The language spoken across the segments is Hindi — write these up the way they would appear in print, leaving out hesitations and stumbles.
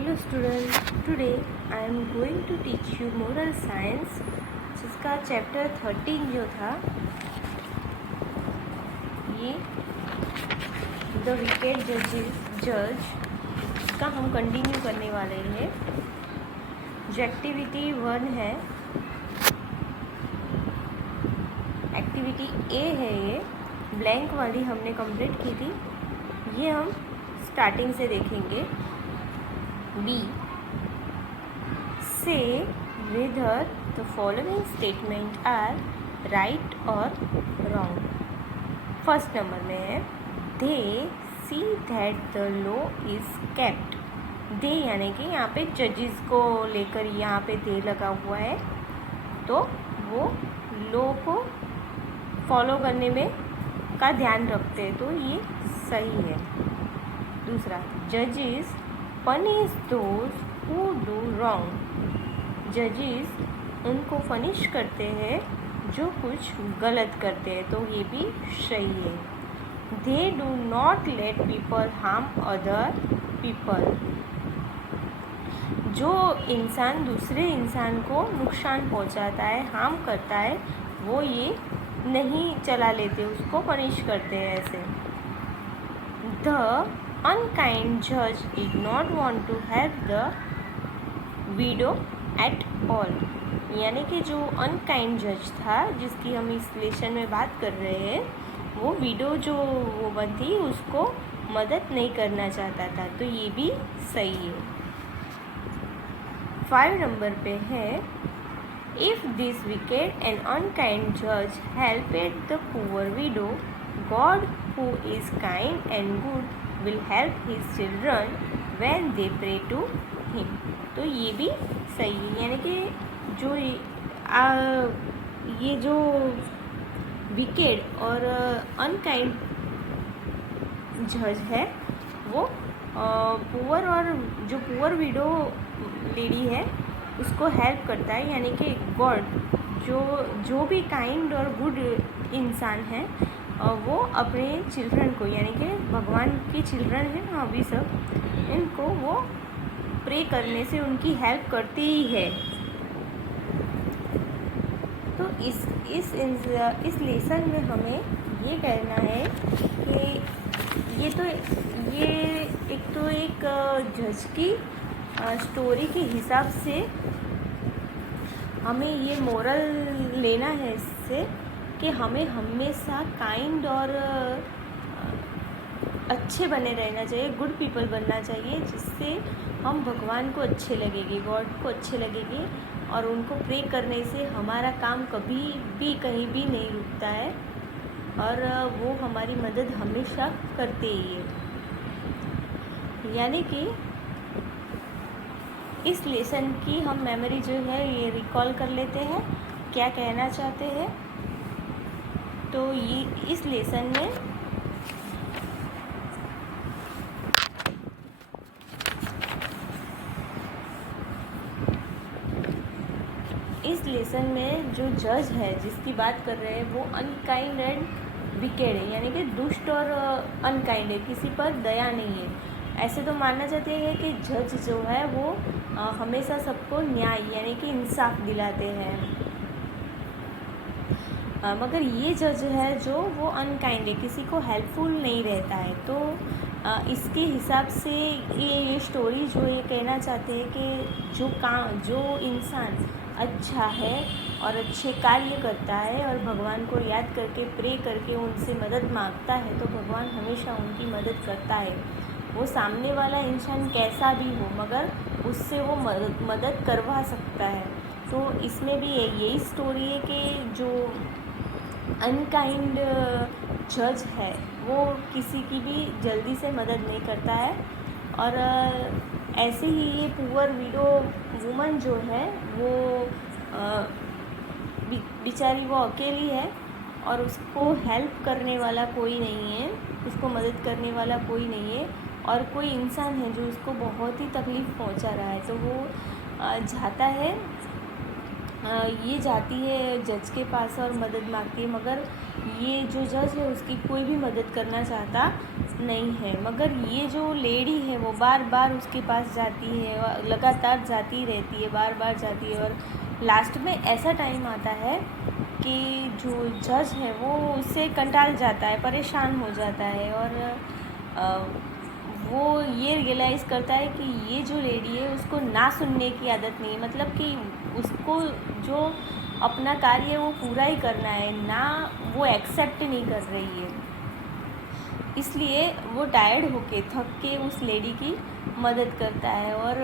Hello student, today I am going to teach you moral science, जिसका चैप्टर 13 जो था ये द विकेड जज का हम कंटिन्यू करने वाले हैं। जो एक्टिविटी 1 है, एक्टिविटी ए है, ये ब्लैंक वाली हमने कंप्लीट की थी। ये हम स्टार्टिंग से देखेंगे। बी, से whether the following statement are right or wrong। First number में है they see that the law is kept। दे यानी कि यहाँ पे जजेस को लेकर यहाँ पे दे लगा हुआ है, तो वो लॉ को फॉलो करने में का ध्यान रखते हैं, तो ये सही है। दूसरा, जजेस punish those who do wrong. जजेस उनको पनिश करते हैं जो कुछ गलत करते हैं, तो ये भी सही है। They do not let people harm other people. जो इंसान दूसरे इंसान को नुकसान पहुंचाता है, हार्म करता है, वो ये नहीं चला लेते, उसको पनिश करते हैं ऐसे। The unkind judge did not want to help the widow at all। यानी कि जो अनकाइंड जज था, जिसकी हम इस लेसन में बात कर रहे हैं, वो विडो जो वुमन थी उसको मदद नहीं करना चाहता था, तो ये भी सही है। 5 नंबर पे है if this wicked and unkind जज helped the poor widow, god who is kind and good will help his children when they pray to him। तो ये भी सही है। यानी कि जो ये जो विकेड और अनकाइंड जज है, वो पुअर और जो पुअर विडो लेडी है उसको हेल्प करता है। यानी कि गॉड जो भी काइंड और गुड इंसान है, वो अपने चिल्ड्रन को, यानी कि भगवान के चिल्ड्रन हैं ना अभी सब, इनको वो प्रे करने से उनकी हेल्प करती ही है। तो इस लेसन में हमें ये कहना है कि ये एक जज की स्टोरी के हिसाब से हमें ये मोरल लेना है इससे कि हमें हमेशा काइंड और अच्छे बने रहना चाहिए, गुड पीपल बनना चाहिए, जिससे हम भगवान को अच्छे लगेंगे, गॉड को अच्छे लगेंगे, और उनको प्रे करने से हमारा काम कभी भी कहीं भी नहीं रुकता है, और वो हमारी मदद हमेशा करते ही है। यानी कि इस लेसन की हम मेमोरी जो है ये रिकॉल कर लेते हैं, क्या कहना चाहते हैं। तो ये इस लेसन में जो जज है जिसकी बात कर रहे हैं, वो अनकाइंड एंड विकेड है, यानी कि दुष्ट और अनकाइंड है, किसी पर दया नहीं है। ऐसे तो मानना चाहते हैं कि जज जो है वो हमेशा सबको न्याय यानी कि इंसाफ दिलाते हैं, मगर ये जज है जो वो अनकाइंड है, किसी को हेल्पफुल नहीं रहता है। तो इसके हिसाब से ये स्टोरी जो ये कहना चाहते हैं कि जो इंसान अच्छा है और अच्छे कार्य करता है और भगवान को याद करके प्रे करके उनसे मदद मांगता है, तो भगवान हमेशा उनकी मदद करता है। वो सामने वाला इंसान कैसा भी हो, मगर उससे वो मदद करवा सकता है। तो इसमें भी यही स्टोरी है कि जो अनकाइंड जज है वो किसी की भी जल्दी से मदद नहीं करता है, और ऐसे ही ये पुअर विडो वुमन जो है वो बेचारी वो अकेली है और उसको हेल्प करने वाला कोई नहीं है, उसको मदद करने वाला कोई नहीं है, और कोई इंसान है जो उसको बहुत ही तकलीफ़ पहुंचा रहा है। तो वो ये जाती है जज के पास और मदद मांगती है, मगर ये जो जज है उसकी कोई भी मदद करना चाहता नहीं है। मगर ये जो लेडी है वो बार बार उसके पास जाती है और लगातार जाती रहती है, बार बार जाती है। और लास्ट में ऐसा टाइम आता है कि जो जज है वो उससे कंटाल जाता है, परेशान हो जाता है। और वो ये रियलाइज़ करता है कि ये जो लेडी है उसको ना सुनने की आदत नहीं है, मतलब कि उसको जो अपना कार्य है वो पूरा ही करना है, ना वो एक्सेप्ट नहीं कर रही है। इसलिए वो टायर्ड होके थक के उस लेडी की मदद करता है और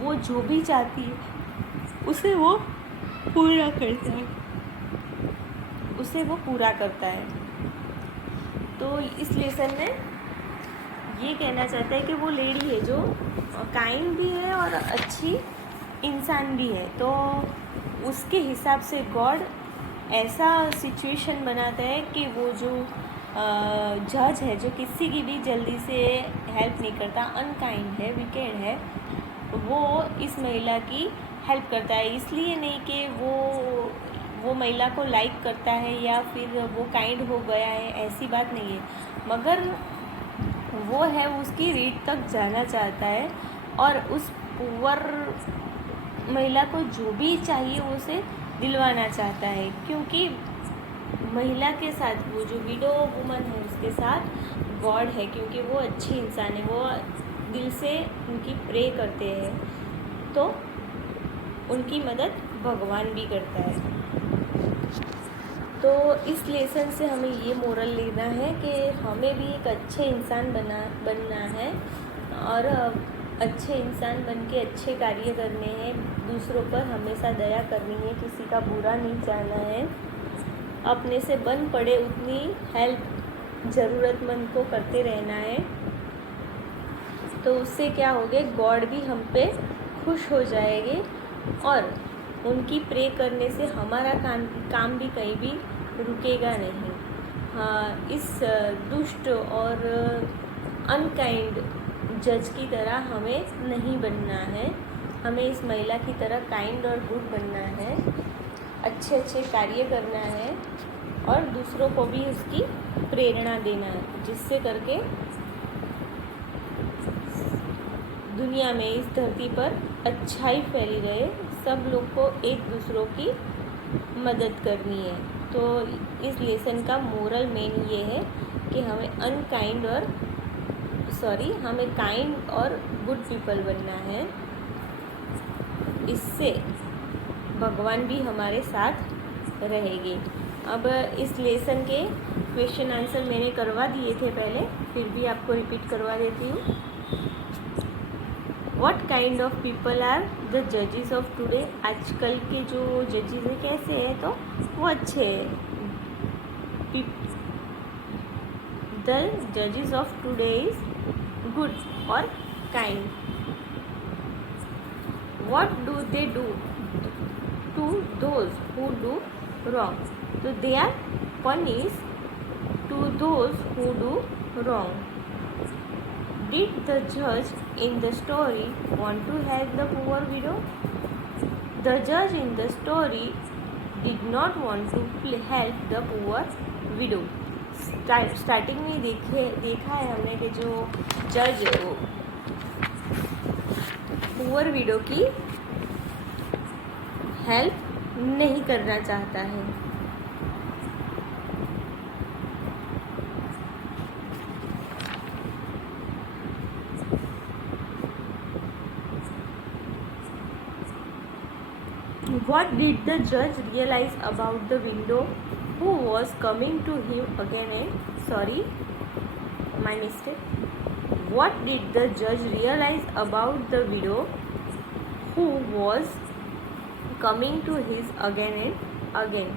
वो जो भी चाहती है उसे वो पूरा करता है, उसे वो पूरा करता है। तो इस लेसन में ये कहना चाहता है कि वो लेडी है जो काइंड भी है और अच्छी इंसान भी है। तो उसके हिसाब से गॉड ऐसा सिचुएशन बनाता है कि वो जो जज है, जो किसी की भी जल्दी से हेल्प नहीं करता, अनकाइंड है, विकेड है, वो इस महिला की हेल्प करता है। इसलिए नहीं कि वो महिला को लाइक करता है या फिर वो काइंड हो गया है, ऐसी बात नहीं है। मगर वो है उसकी रीढ़ तक जाना चाहता है और उस पुअर महिला को जो भी चाहिए वो उसे दिलवाना चाहता है। क्योंकि महिला के साथ, वो जो विडो वुमन है उसके साथ गॉड है, क्योंकि वो अच्छी इंसान है, वो दिल से उनकी प्रे करते हैं, तो उनकी मदद भगवान भी करता है। तो इस लेसन से हमें ये मोरल लेना है कि हमें भी एक अच्छे इंसान बनना है और अच्छे इंसान बन के अच्छे कार्य करने हैं, दूसरों पर हमेशा दया करनी है, किसी का बुरा नहीं चाहना है, अपने से बन पड़े उतनी हेल्प ज़रूरतमंद को करते रहना है। तो उससे क्या होगे, गॉड भी हम पे खुश हो जाएंगे और उनकी प्रे करने से हमारा काम भी कहीं भी रुकेगा नहीं। हाँ, इस दुष्ट और अनकाइंड जज की तरह हमें नहीं बनना है, हमें इस महिला की तरह काइंड और गुड बनना है, अच्छे अच्छे कार्य करना है और दूसरों को भी उसकी प्रेरणा देना है, जिससे करके दुनिया में, इस धरती पर अच्छाई फैली रहे, सब लोग को एक दूसरों की मदद करनी है। तो इस लेसन का मोरल मेन ये है कि हमें हमें काइंड और गुड पीपल बनना है। इससे भगवान भी हमारे साथ रहेंगे। अब इस लेसन के क्वेश्चन आंसर मैंने करवा दिए थे पहले, फिर भी आपको रिपीट करवा देती हूँ। What kind of people are the judges of today? आजकल के जो जजेस हैं कैसे हैं? तो वो अच्छे हैं। The judges of today is good or kind. What do they do to those who do wrong? So they are punished to those who do wrong. Did the judge in the story want to help the poor widow? The judge in the story did not want to help the poor widow. Starting में देखा है हमने कि जो जज है वो पुअर विडो की हेल्प नहीं करना चाहता है। What did the judge realize about the widow who was coming to him again my mistake. What did the judge realize about the widow who was coming to his again and again?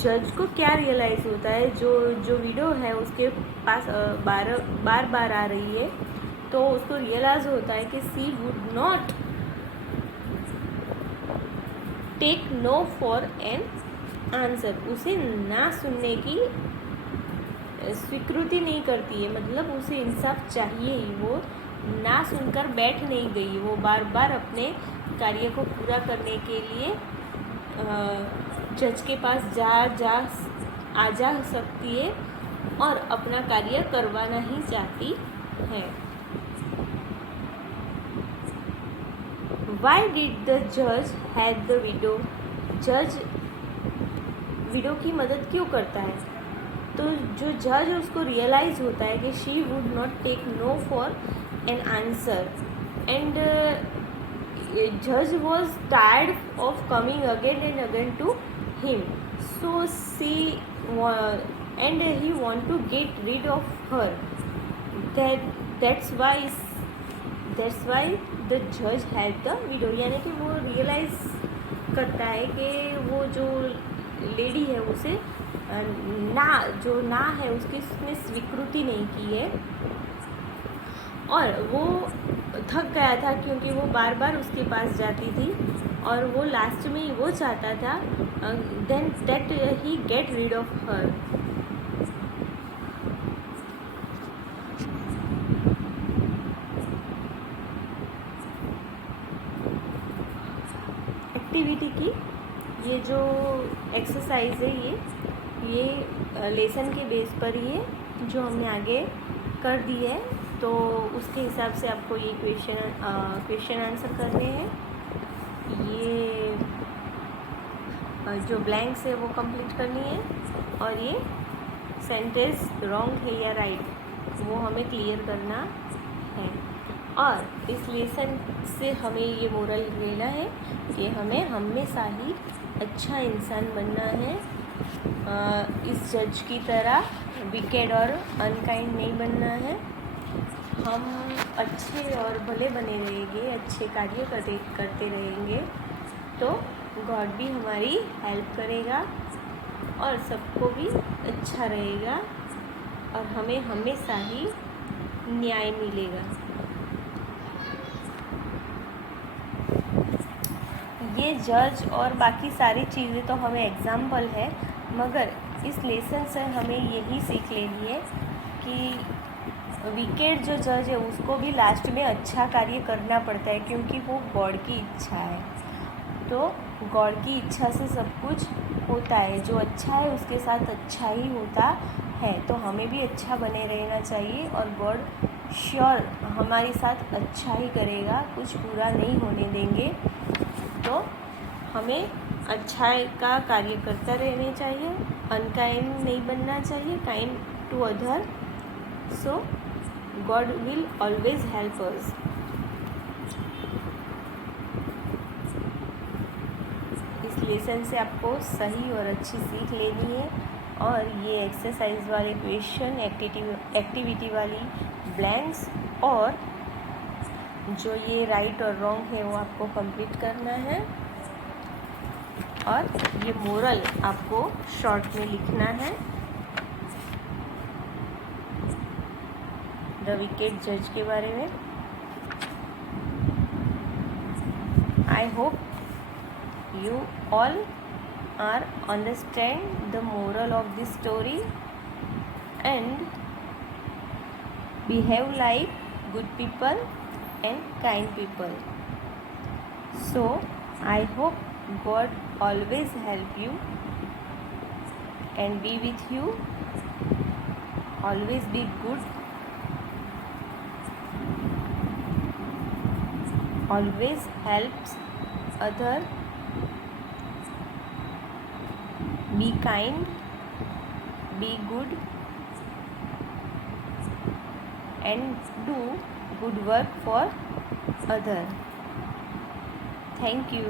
जज को क्या रियलाइज़ होता है, जो विडो है उसके पास बार बार आ रही है, तो उसको रियलाइज़ होता है कि she would not take no for an answer, उसे ना सुनने की स्वीकृति नहीं करती है, मतलब उसे इंसाफ चाहिए ही, वो ना सुनकर बैठ नहीं गई, वो बार बार अपने कार्य को पूरा करने के लिए जज के पास आ जा सकती है और अपना कार्य करवाना ही चाहती है। Why did the judge help the widow? जज विडो की मदद क्यों करता है? तो जो जज है उसको रियलाइज होता है कि she would not take no for an answer and जज was tired of coming again and again to him, so she and he want to get rid of her, that's why the जज हेल्प द विडो। यानी कि वो रियलाइज करता है कि वो जो लेडी है उसे ना है उसकी उसने स्वीकृति नहीं की है, और वो थक गया था क्योंकि वो बार बार उसके पास जाती थी, और वो लास्ट में वो चाहता था then that he get rid of her. Activity की ये जो एक्सरसाइज है ये लेसन के बेस पर ही है जो हमने आगे कर दी है, तो उसके हिसाब से आपको ये क्वेश्चन आंसर करने हैं। ये जो ब्लैंक्स है वो कंप्लीट करनी है, और ये सेंटेंस रॉन्ग है या राइट वो हमें क्लियर करना है। और इस लेसन से हमें ये मोरल लेना है कि हमें हमेशा ही अच्छा इंसान बनना है, इस जज की तरह विकेड और अनकाइंड नहीं बनना है। हम अच्छे और भले बने रहेंगे, अच्छे कार्य करते रहेंगे तो गॉड भी हमारी हेल्प करेगा और सबको भी अच्छा रहेगा और हमें हमेशा ही न्याय मिलेगा। ये जज और बाकी सारी चीज़ें तो हमें एग्जाम्पल है, मगर इस लेसन से हमें यही सीख लेनी है कि विकेड जो जज है उसको भी लास्ट में अच्छा कार्य करना पड़ता है, क्योंकि वो गॉड की इच्छा है। तो गॉड की इच्छा से सब कुछ होता है, जो अच्छा है उसके साथ अच्छा ही होता है। तो हमें भी अच्छा बने रहना चाहिए और गॉड श्योर हमारे साथ अच्छा ही करेगा, कुछ बुरा नहीं होने देंगे। तो हमें अच्छाई का कार्य करता रहना चाहिए, अनकाइंड नहीं बनना चाहिए, kind to other, so God will always help us. इस लेसन से आपको सही और अच्छी सीख लेनी है, और ये एक्सरसाइज वाले क्वेश्चन, एक्टिविटी वाली ब्लैंक्स और जो ये राइट और रॉन्ग है वो आपको कंप्लीट करना है, और ये मोरल आपको शॉर्ट में लिखना है द विकेड जज के बारे में। I hope you all are understand the moral of this story and behave like good people and kind people. So I hope God always help you and be with you. Always be good, always helps other, be kind, be good and do good work for other. Thank you.